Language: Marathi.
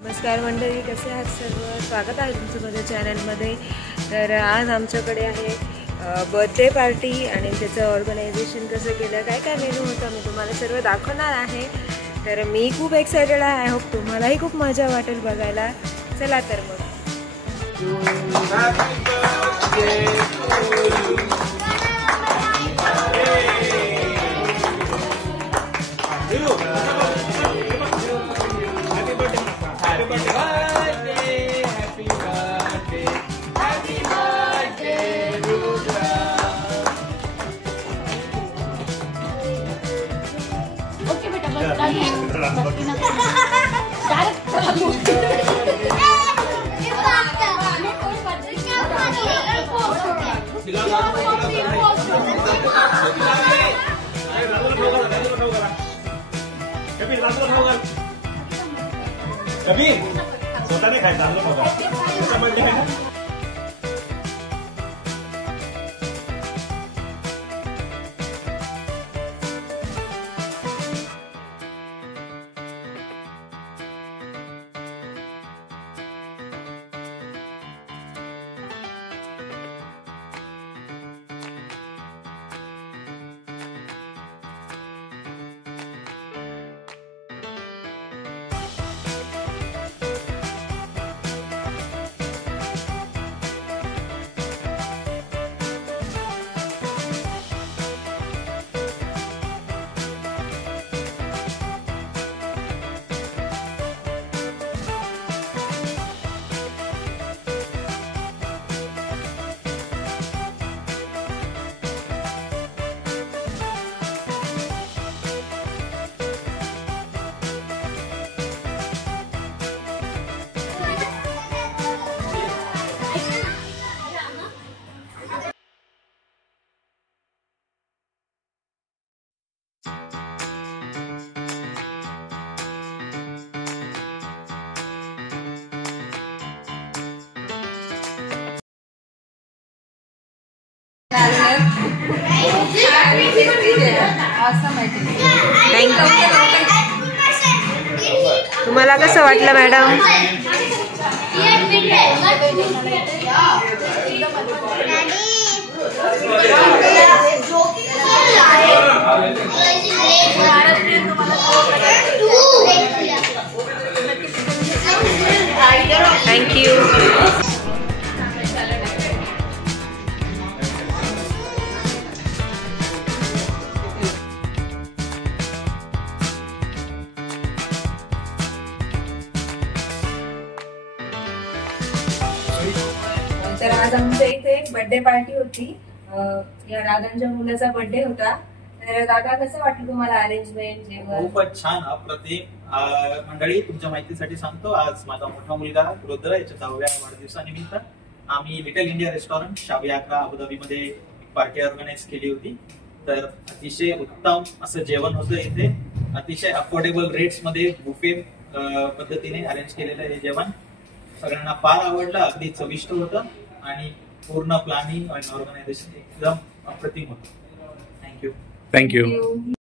नमस्कार मंडळी, कसे आहात सर्व? स्वागत आहे तुमचं माझ्या चॅनलमध्ये. तर आज आमच्याकडे आहे बर्थडे पार्टी आणि त्याचं ऑर्गनायझेशन कसं केलं, काय काय मेनू होता मी तुम्हाला सर्व दाखवणार आहे. तर मी खूप एक्सायटेड आहे. आय होप तुम्हालाही खूप मजा वाटेल बघायला. चला तर मग. कबीर स्वतःने खायचं आणलं बघा. तुम्हाला कसं वाटलं मॅडम? थँक्यू. तर आज आमच्या इथे एक बर्थडे पार्टी होती. या दादांच्या मुलाचा बर्थडे होता. तर दादा, कसं वाटलं तुम्हाला अरेंजमेंट? जेवण खूपच छान, अप्रतिम. मंडळी, तुमच्या माहितीसाठी सांगतो, आज माझा मोठा मुलगा रुद्र याच्या 10व्या वाढदिवसानिमित्त आम्ही लिटल इंडिया रेस्टॉरंट शाबी आग्रा अबुधाबी मध्ये पार्टी ऑर्गनाईज केली होती. तर अतिशय उत्तम असं जेवण होतं इथे. अतिशय अफोर्डेबल रेट्स मध्ये बुफे पद्धतीने अरेंज केलेलं हे जेवण सगळ्यांना फार आवडलं. अगदी चविष्ट होतं आणि पूर्ण प्लॅनिंग आणि ऑर्गनायझेशन एकदम अप्रतिम होतं. थँक्यू.